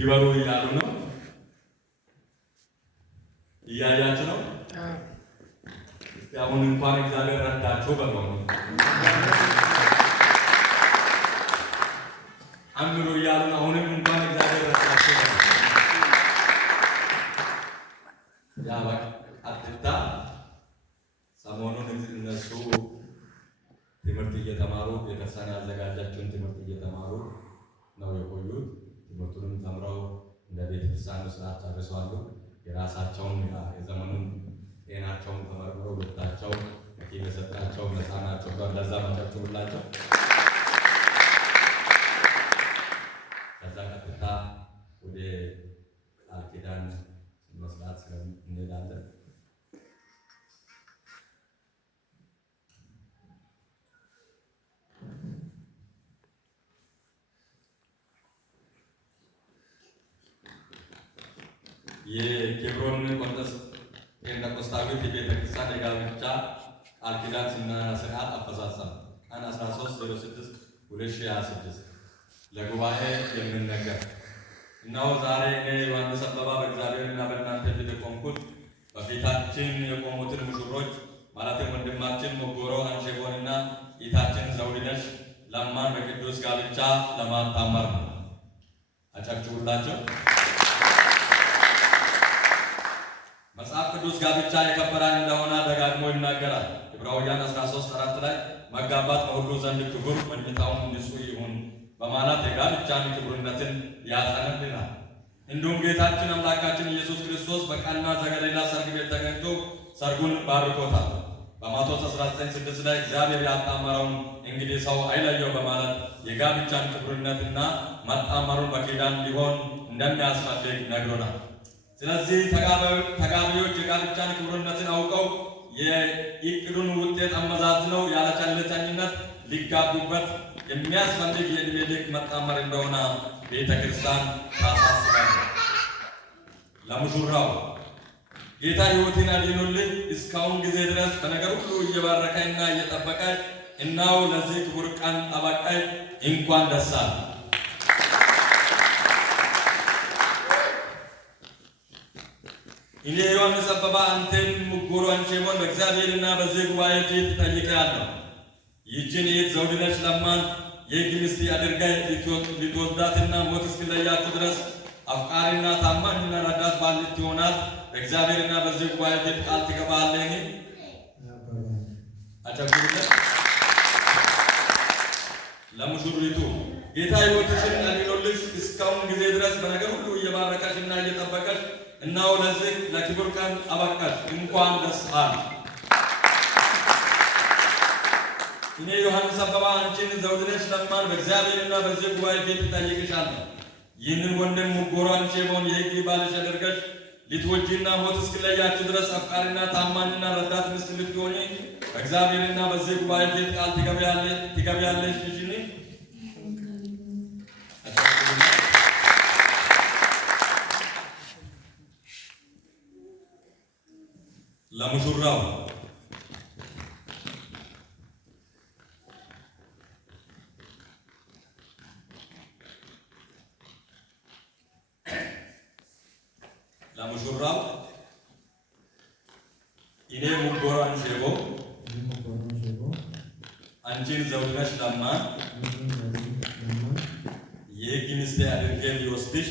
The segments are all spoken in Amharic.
ክበሩ እያሉ ነው። እያያችሁ ነው። እስቲ አሁን እንኳን እግዚአብሔር ረዳችሁ በሉ። አምሩ እያሉ ነው። አሁንም እንኳን እግዚአብሔር ረዳችሁ በሉ። ያ በቃ አጥታ ሰሞኑን እነሱ ትምህርት እየተማሩ ቤተክርስቲያን ያዘጋጃቸውን ትምህርት እየተማሩ ነው የቆዩት። ትምህርቱንም ተምረው እንደ ቤተክርስቲያን ስርዓት ጨርሰዋል። የራሳቸውን የዘመኑን ጤናቸውን ተመርምረው ወጣቸው የሰጣቸው ነፃናቸው ጋር ለዛ መጨብጭቡላቸው። ከዛ ቀጥታ ወደ ቃል ኪዳን መስራት እንሄዳለን። የኬብሮን ቆንጠስ ጴንጤቆስጣዊት የቤተክርስቲያን የጋብቻ ቃል ኪዳን ስነ ስርዓት አፈጻጸም ቀን 13/06/2026 ለጉባኤ የምንነገር። እነሆ ዛሬ እኔ ዮሐንስ አበባ በእግዚአብሔርና በእናንተ ፊት የቆምኩት በፊታችን የቆሙትን ሙሽሮች ማለትም ወንድማችን ሞጎሮ አንሼቦንና እህታችን ዘውዲነሽ ለማን በቅዱስ ጋብቻ ለማጣመር ነው። አጨብጭቡላቸው። መጽሐፍ ቅዱስ ጋብቻ የከበረ እንደሆነ ደጋግሞ ይናገራል። ዕብራውያን 13:4 ላይ መጋባት በሁሉ ዘንድ ክቡር መኝታውም ንጹሕ ይሁን በማለት የጋብቻን ክቡርነትን ያጸናልናል። እንዲሁም ጌታችን አምላካችን ኢየሱስ ክርስቶስ በቃና ዘገሊላ ሰርግ ቤት ተገኝቶ ሰርጉን ባርኮታል። በማቴዎስ 19:6 ላይ እግዚአብሔር ያጣመረውን እንግዲህ ሰው አይለየው በማለት የጋብቻን ክቡርነትና መጣመሩን በኪዳን ሊሆን እንደሚያስፈልግ ነግሮናል። ስለዚህ ተጋቢዎች የጋብቻን ክቡርነትን አውቀው የእቅዱን ውጤት አመዛዝነው ያለ ቸልተኝነት ሊጋቡበት የሚያስፈልግ የዕድሜ ልክ መጣመር እንደሆነ ቤተክርስቲያን ታሳስባለች። ለሙሽራው ጌታ ሕይወትን አድኖልኝ እስካሁን ጊዜ ድረስ በነገር ሁሉ እየባረከና እየጠበቀ እናው ለዚህ ክቡር ቀን አበቃኝ። እንኳን ደስ አለ። እኔ ዮሐንስ አበባ አንተን ሞጎሮ አንሼቦን በእግዚአብሔርና በዚህ ጉባኤ ፊት ጠይቄአለሁ። ይህችን እህት ዘውዲነሽ ለማን የሕግ ሚስት አድርገህ ልትወስዳትና ሞት እስኪለያችሁ ድረስ አፍቃሪና ታማኝና ረዳት ባል ልትሆናት በእግዚአብሔርና በዚህ ጉባኤ ፊት ቃል ትገባለህ? አጨብጭቡለት። ለሙሽሪቱ ጌታ ሕይወትሽን አድኖልሽ እስካሁን ጊዜ ድረስ በነገር ሁሉ እየባረከሽና እየጠበቀሽ እናው ለዚህ ለክቡር ቀን አበቃሽ። እንኳን ደስ አለሽ። እኔ ዮሐንስ አበባ አንቺን ዘውዲነሽ ለማን በእግዚአብሔርና በዚህ ጉባኤ ፊት እጠይቅሻለሁ። ይህንን ወንድም ሞጎሮ አንሼቦን የሕግ ባልሽ አድርገሽ ልትወጂና ሞት እስኪለያችሁ ድረስ አፍቃሪና ታማኝና ረዳት ሚስት ልትሆኚ በእግዚአብሔርና በዚህ ጉባኤ ፊት ቃል ትገቢያለሽ? እሺ። ለሙሽራው እኔ ሞጎሮ አንሼቦ አንቺን ዘውዲነሽ ለማን የሕግ ሚስት አድርጌ ሊወስድሽ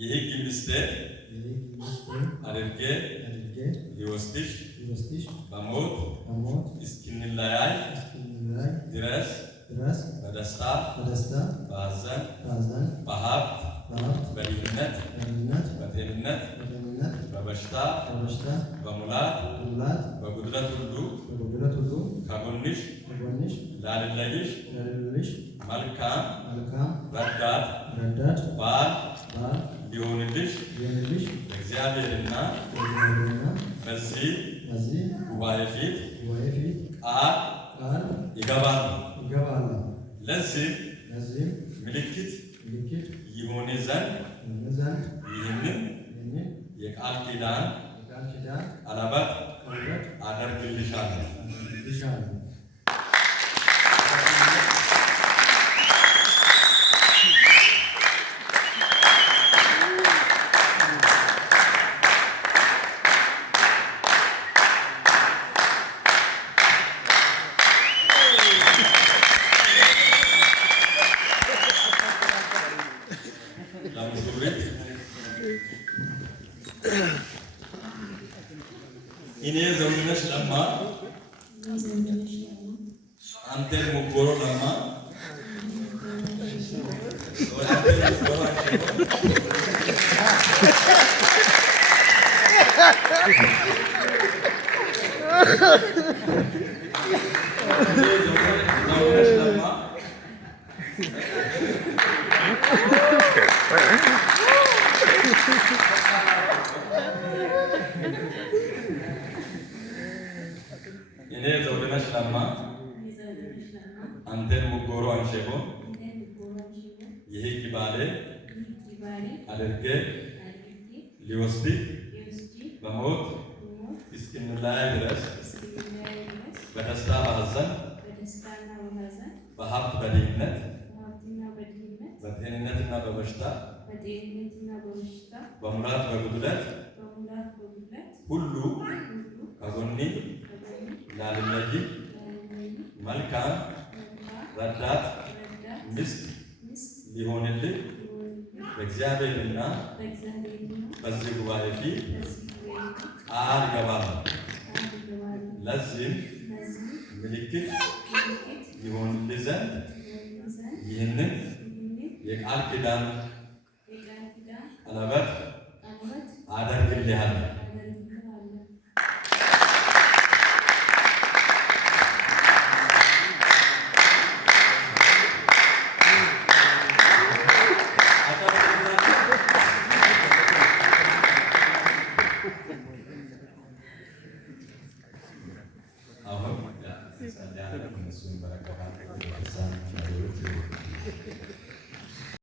የሕግ ሚስት አድርጌ ሊወስድሽ በሞት እስክንለያይ ድረስ በደስታ በሐዘን በሀብት በድህነት በጤንነት በበሽታ በሙላት በጉድለት ሁሉ ከጎንሽ ላልለይሽ መልካም ረዳት ባል ሊሆንልሽ እግዚአብሔርና በዚህ ጉባኤ ፊት ቃል ይገባል። ለዚህ ምልክት ይሆን ዘንድ ይህንን የቃል ኪዳን ቀለበት አደርግልሻለሁ። እኔ ዘውድነሽ ለማ አንተን ሙጎሮ ለማ እኔ ዘውድነሽ ለማ አንተን ሙጎሮ አንሼቦ ይሄ ባሌ አድርጌ ሊወስድ በሞት እስክንለያይ ድረስ በደስታ በሐዘን በሀብት በድህነት በጤንነትና በበሽታ በሙላት በጉድለት ሁሉ ከጎኔ ላልለይ መልካም ረዳት ሚስት ሊሆንልኝ በእግዚአብሔርና በዚህ ጉባኤ ፊት ቃል እገባለሁ። ለዚህም ምልክት ይሆንልኝ ዘንድ ይህንን የቃል ኪዳን ቀለበት አደርግልሃለሁ።